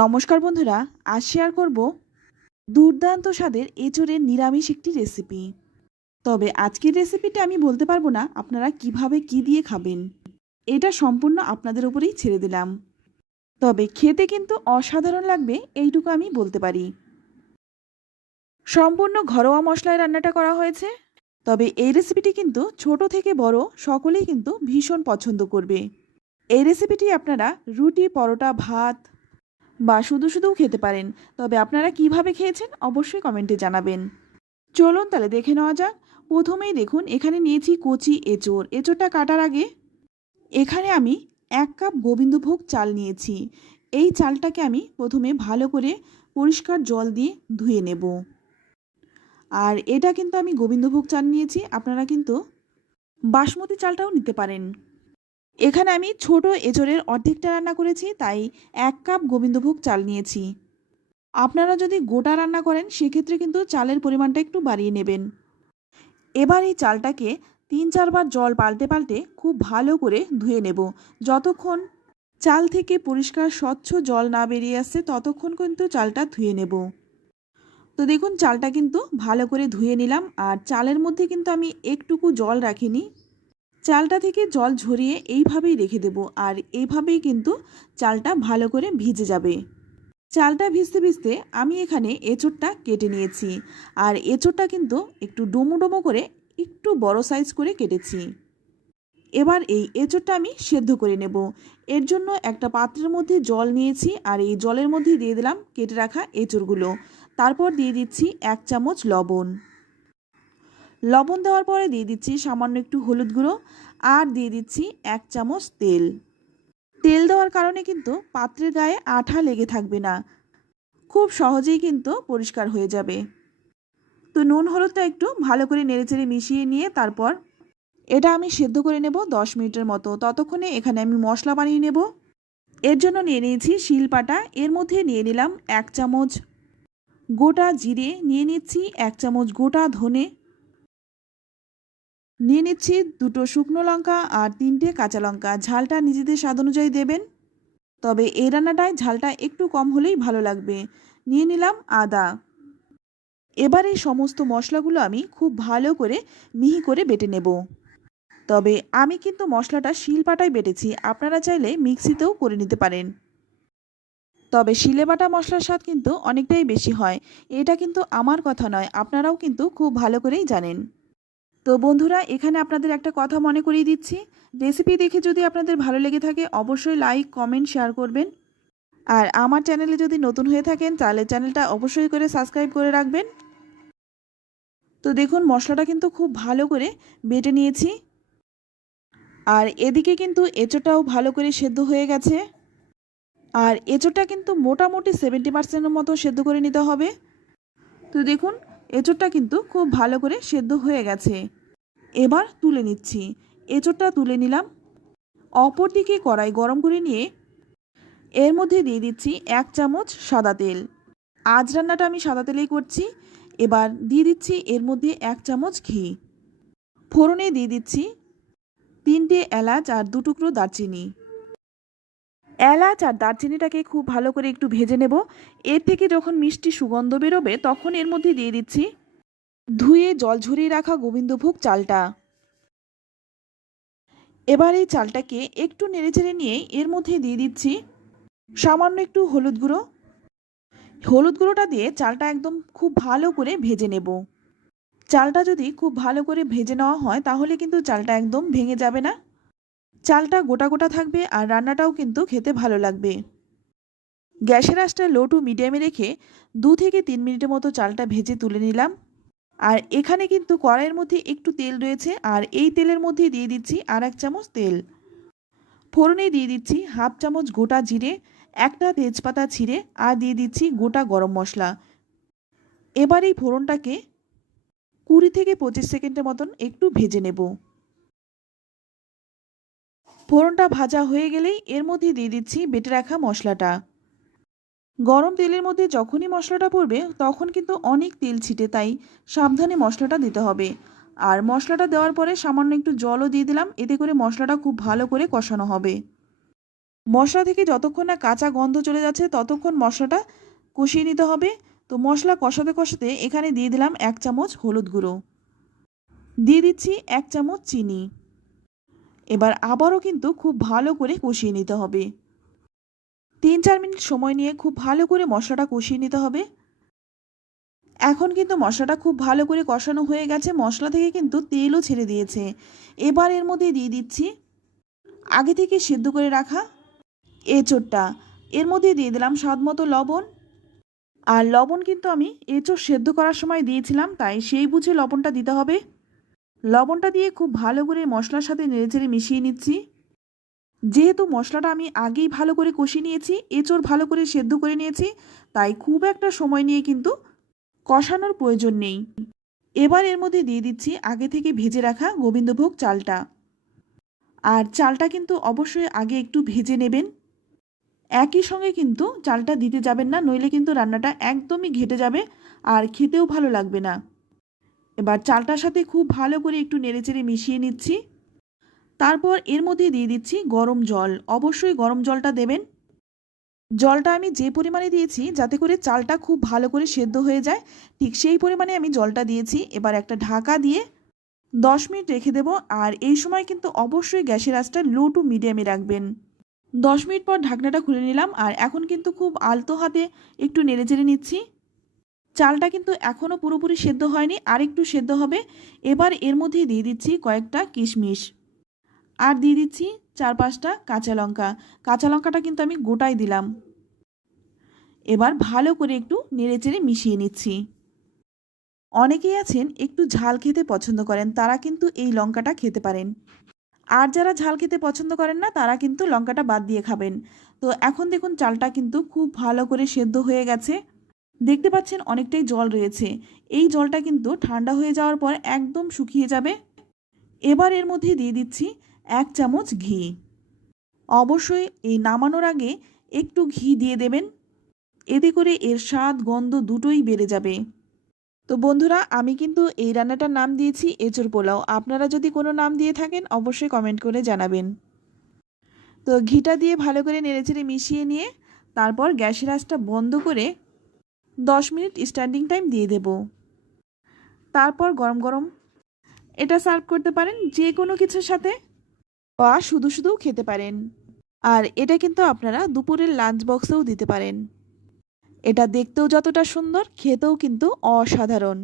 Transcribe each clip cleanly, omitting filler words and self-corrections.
নমস্কার বন্ধুরা, আজ শেয়ার করব দুর্দান্ত স্বাদের এঁচোড়ের নিরামিষ একটি রেসিপি। তবে আজকের রেসিপিটা আমি বলতে পারবো না আপনারা কিভাবে কি দিয়ে খাবেন। এটা সম্পূর্ণ আপনাদের উপরেই ছেড়ে দিলাম। তবে খেতে কিন্তু অসাধারণ লাগবে এইটুকু আমি বলতে পারি। সম্পূর্ণ ঘরোয়া মশলায় রান্নাটা করা হয়েছে। তবে এই রেসিপিটি কিন্তু ছোট থেকে বড় সকলেই কিন্তু ভীষণ পছন্দ করবে। এই রেসিপিটি আপনারা রুটি, পরোটা, ভাত বা শুধু শুধুও খেতে পারেন। তবে আপনারা কিভাবে খেয়েছেন অবশ্যই কমেন্টে জানাবেন। চলুন তাহলে দেখে নেওয়া যাক। প্রথমেই দেখুন এখানে নিয়েছি কচি এঁচোড়। এঁচোড়টা কাটার আগে এখানে আমি 1 কাপ গোবিন্দভোগ চাল নিয়েছি। এই চালটাকে আমি প্রথমে ভালো করে পরিষ্কার জল দিয়ে ধুয়ে নেব। আর এটা কিন্তু আমি গোবিন্দভোগ চাল নিয়েছি, আপনারা কিন্তু বাসমতি চালটাও নিতে পারেন। এখানে আমি ছোট এঁচোড়ের অর্ধেকটা রান্না করেছি, তাই 1 কাপ গোবিন্দভোগ চাল নিয়েছি। আপনারা যদি গোটা রান্না করেন সেক্ষেত্রে কিন্তু চালের পরিমাণটা একটু বাড়িয়ে নেবেন। এবার এই চালটাকে 3-4 বার জল পাল্টে পাল্টে খুব ভালো করে ধুয়ে নেব। যতক্ষণ চাল থেকে পরিষ্কার স্বচ্ছ জল না বেরিয়ে আসছে ততক্ষণ কিন্তু চালটা ধুয়ে নেব। তো দেখুন চালটা কিন্তু ভালো করে ধুয়ে নিলাম। আর চালের মধ্যে কিন্তু আমি একটুকু জল রাখিনি। চালটা থেকে জল ঝরিয়ে এইভাবেই রেখে দেব। আর এইভাবেই কিন্তু চালটা ভালো করে ভিজে যাবে। চালটা ভিজতে ভিজতে আমি এখানে এঁচোড়টা কেটে নিয়েছি। আর এঁচোড়টা কিন্তু একটু ডুমো ডুমো করে একটু বড় সাইজ করে কেটেছি। এবার এই এঁচোড়টা আমি সেদ্ধ করে নেব। এর জন্য একটা পাত্রের মধ্যে জল নিয়েছি আর এই জলের মধ্যে দিয়ে দিলাম কেটে রাখা এঁচোড়গুলো। তারপর দিয়ে দিচ্ছি 1 চামচ লবণ। লবণ দেওয়ার পরে দিয়ে দিচ্ছি সামান্য একটু হলুদ গুঁড়ো আর দিয়ে দিচ্ছি 1 চামচ তেল। তেল দেওয়ার কারণে কিন্তু পাত্রের গায়ে আঠা লেগে থাকবে না, খুব সহজেই কিন্তু পরিষ্কার হয়ে যাবে। তো নুন হলুদটা একটু ভালো করে নেড়েচেড়ে মিশিয়ে নিয়ে তারপর এটা আমি সেদ্ধ করে নেব 10 মিনিটের মতো। ততক্ষণে এখানে আমি মশলা বানিয়ে নেব। এর জন্য নিয়ে নিয়েছি শিলপাটা। এর মধ্যে নিয়ে নিলাম 1 চামচ গোটা জিরে, নিয়ে নিচ্ছি 1 চামচ গোটা ধনে, নিয়ে নিচ্ছি 2টো শুকনো লঙ্কা আর 3টে কাঁচা লঙ্কা। ঝালটা নিজেদের স্বাদ অনুযায়ী দেবেন, তবে এই রান্নাটায় ঝালটা একটু কম হলেই ভালো লাগবে। নিয়ে নিলাম আদা। এবার এই সমস্ত মশলাগুলো আমি খুব ভালো করে মিহি করে বেটে নেব। তবে আমি কিন্তু মশলাটা শিলপাটায় বেটেছি, আপনারা চাইলে মিক্সিতেও করে নিতে পারেন। তবে শিলে বাটা মশলার স্বাদ কিন্তু অনেকটাই বেশি হয়। এটা কিন্তু আমার কথা নয়, আপনারাও কিন্তু খুব ভালো করেই জানেন। তো বন্ধুরা, এখানে আপনাদের একটা কথা মনে করিয়ে দিচ্ছি। রেসিপি দেখে যদি আপনাদের ভালো লেগে থাকে অবশ্যই লাইক, কমেন্ট, শেয়ার করবেন। আর আমার চ্যানেলে যদি নতুন হয়ে থাকেন তাহলে চ্যানেলটা অবশ্যই করে সাবস্ক্রাইব করে রাখবেন। তো দেখুন মশলাটা কিন্তু খুব ভালো করে বেটে নিয়েছি। আর এদিকে কিন্তু এঁচোড়টাও ভালো করে সেদ্ধ হয়ে গেছে। আর এঁচোড়টা কিন্তু মোটামুটি 70% মতো সেদ্ধ করে নিতে হবে। তো দেখুন এঁচোড়টা কিন্তু খুব ভালো করে সেদ্ধ হয়ে গেছে। এবার তুলে নিচ্ছি। এঁচোড়টা তুলে নিলাম। অপর দিকে কড়াই গরম করে নিয়ে এর মধ্যে দিয়ে দিচ্ছি 1 চামচ সাদা তেল। আজ রান্নাটা আমি সাদা তেলেই করছি। এবার দিয়ে দিচ্ছি এর মধ্যে 1 চামচ ঘি। ফোড়নে দিয়ে দিচ্ছি 3টে এলাচ আর 2 টুকরো দারচিনি। এলাচ আর দারচিনিটাকে খুব ভালো করে একটু ভেজে নেব। এর থেকে যখন মিষ্টি সুগন্ধ বেরোবে তখন এর মধ্যে দিয়ে দিচ্ছি ধুয়ে জল ঝরিয়ে রাখা গোবিন্দভোগ চালটা। এবার এই চালটাকে একটু নেড়েচেড়ে নিয়ে এর মধ্যে দিয়ে দিচ্ছি সামান্য একটু হলুদ গুঁড়ো। হলুদ গুঁড়োটা দিয়ে চালটা একদম খুব ভালো করে ভেজে নেব। চালটা যদি খুব ভালো করে ভেজে নেওয়া হয় তাহলে কিন্তু চালটা একদম ভেঙে যাবে না। চালটা গোটা গোটা থাকবে আর রান্নাটাও কিন্তু খেতে ভালো লাগবে। গ্যাসের আঁচটা লো টু মিডিয়ামে রেখে 2 থেকে 3 মিনিটের মতো চালটা ভেজে তুলে নিলাম। আর এখানে কিন্তু কড়াইয়ের মধ্যে একটু তেল রয়েছে আর এই তেলের মধ্যে দিয়ে দিচ্ছি আর 1 চামচ তেল। ফোড়নে দিয়ে দিচ্ছি 1/2 চামচ গোটা জিরে, একটা তেজপাতা ছিঁড়ে আর দিয়ে দিচ্ছি গোটা গরম মশলা। এবার এই ফোড়নটাকে 20 থেকে 25 সেকেন্ডের মতন একটু ভেজে নেব। ফোড়নটা ভাজা হয়ে গেলেই এর মধ্যে দিয়ে দিচ্ছি বেটে রাখা মশলাটা। গরম তেলের মধ্যে যখনই মশলাটা পড়বে তখন কিন্তু অনেক তেল ছিটে, তাই সাবধানে মশলাটা দিতে হবে। আর মশলাটা দেওয়ার পরে সামান্য একটু জলও দিয়ে দিলাম, এতে করে মশলাটা খুব ভালো করে কষানো হবে। মশলা থেকে যতক্ষণ না কাঁচা গন্ধ চলে যাচ্ছে ততক্ষণ মশলাটা কষিয়ে নিতে হবে। তো মশলা কষাতে কষাতে এখানে দিয়ে দিলাম 1 চামচ হলুদ গুঁড়ো, দিয়ে দিচ্ছি 1 চামচ চিনি। এবার আবারও কিন্তু খুব ভালো করে কষিয়ে নিতে হবে। 3-4 মিনিট সময় নিয়ে খুব ভালো করে মশলাটা কষিয়ে নিতে হবে। এখন কিন্তু মশলাটা খুব ভালো করে কষানো হয়ে গেছে, মশলা থেকে কিন্তু তেলও ছেড়ে দিয়েছে। এবার এর মধ্যে দিয়ে দিচ্ছি আগে থেকে সেদ্ধ করে রাখা এঁচোড়টা। এর মধ্যে দিয়ে দিলাম স্বাদমতো লবণ। আর লবণ কিন্তু আমি এঁচোড় সেদ্ধ করার সময় দিয়েছিলাম, তাই সেই বুঝে লবণটা দিতে হবে। লবণটা দিয়ে খুব ভালো করে মশলার সাথে নেড়েচেড়ে মিশিয়ে নিচ্ছি। যেহেতু মশলাটা আমি আগেই ভালো করে কষিয়ে নিয়েছি, এঁচোড় ভালো করে সেদ্ধ করে নিয়েছি, তাই খুব একটা সময় নিয়ে কিন্তু কষানোর প্রয়োজন নেই। এবার এর মধ্যে দিয়ে দিচ্ছি আগে থেকে ভেজে রাখা গোবিন্দভোগ চালটা। আর চালটা কিন্তু অবশ্যই আগে একটু ভেজে নেবেন। একই সঙ্গে কিন্তু চালটা দিতে যাবেন না, নইলে কিন্তু রান্নাটা একদমই ঘেটে যাবে আর খেতেও ভালো লাগবে না। এবার চালটার সাথে খুব ভালো করে একটু নেড়েচেড়ে মিশিয়ে নিচ্ছি। তারপর এর মধ্যে দিয়ে দিচ্ছি গরম জল। অবশ্যই গরম জলটা দেবেন। জলটা আমি যে পরিমাণে দিয়েছি যাতে করে চালটা খুব ভালো করে সেদ্ধ হয়ে যায়, ঠিক সেই পরিমাণে আমি জলটা দিয়েছি। এবার একটা ঢাকা দিয়ে 10 মিনিট রেখে দেবো। আর এই সময় কিন্তু অবশ্যই গ্যাসের আঁচটা লো টু মিডিয়ামে রাখবেন। 10 মিনিট পর ঢাকনাটা খুলে নিলাম, আর এখন কিন্তু খুব আলতো হাতে একটু নেড়েচেড়ে নিচ্ছি। চালটা কিন্তু এখনও পুরোপুরি সেদ্ধ হয়নি, আর একটু সেদ্ধ হবে। এবার এর মধ্যে দিয়ে দিচ্ছি কয়েকটা কিশমিশ, আর দিয়ে দিচ্ছি 4-5টা কাঁচা লঙ্কা। কাঁচা লঙ্কাটা কিন্তু আমি গোটাই দিলাম। এবার ভালো করে একটু নেড়েচেড়ে মিশিয়ে নিচ্ছি। অনেকেই আছেন একটু ঝাল খেতে পছন্দ করেন, তারা কিন্তু এই লঙ্কাটা খেতে পারেন। আর যারা ঝাল খেতে পছন্দ করেন না, তারা কিন্তু লঙ্কাটা বাদ দিয়ে খাবেন। তো এখন দেখুন চালটা কিন্তু খুব ভালো করে সেদ্ধ হয়ে গেছে। দেখতে পাচ্ছেন অনেকটাই জল রয়েছে। এই জলটা কিন্তু ঠান্ডা হয়ে যাওয়ার পর একদম শুকিয়ে যাবে। এবার এর মধ্যে দিয়ে দিচ্ছি 1 চামচ ঘি। অবশ্যই এই নামানোর আগে একটু ঘি দিয়ে দেবেন, এতে করে এর স্বাদ গন্ধ দুটোই বেড়ে যাবে। তো বন্ধুরা, আমি কিন্তু এই রান্নাটার নাম দিয়েছি এঁচোড় পোলাও। আপনারা যদি কোনো নাম দিয়ে থাকেন অবশ্যই কমেন্ট করে জানাবেন। তো ঘিটা দিয়ে ভালো করে নেড়েচেড়ে মিশিয়ে নিয়ে তারপর গ্যাসের আঁচটা বন্ধ করে 10 মিনিট স্ট্যান্ডিং টাইম দিয়ে দেব। তারপর গরম গরম এটা সার্ভ করতে পারেন যে কোনো কিছুর সাথে, বা শুধু শুধুও খেতে পারেন। আর এটা কিন্তু আপনারা দুপুরের লাঞ্চ বক্সেও দিতে পারেন। এটা দেখতেও যতটা সুন্দর, খেতেও কিন্তু অসাধারণ।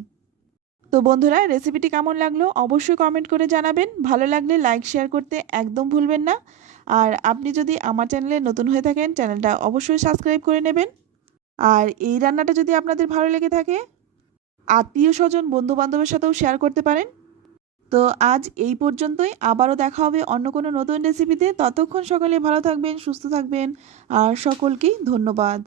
তো বন্ধুরা, রেসিপিটি কেমন লাগলো অবশ্যই কমেন্ট করে জানাবেন। ভালো লাগলে লাইক শেয়ার করতে একদম ভুলবেন না। আর আপনি যদি আমার চ্যানেলে নতুন হয়ে থাকেন, চ্যানেলটা অবশ্যই সাবস্ক্রাইব করে নেবেন। আর এই রান্নাটা যদি আপনাদের ভালো লেগে থাকে, আত্মীয় স্বজন বন্ধু বান্ধবের সাথেও শেয়ার করতে পারেন। তো আজ এই পর্যন্তই। আবারও দেখা হবে অন্য কোনো নতুন রেসিপিতে। ততক্ষণ সকলে ভালো থাকবেন, সুস্থ থাকবেন, আর সকলকেই ধন্যবাদ।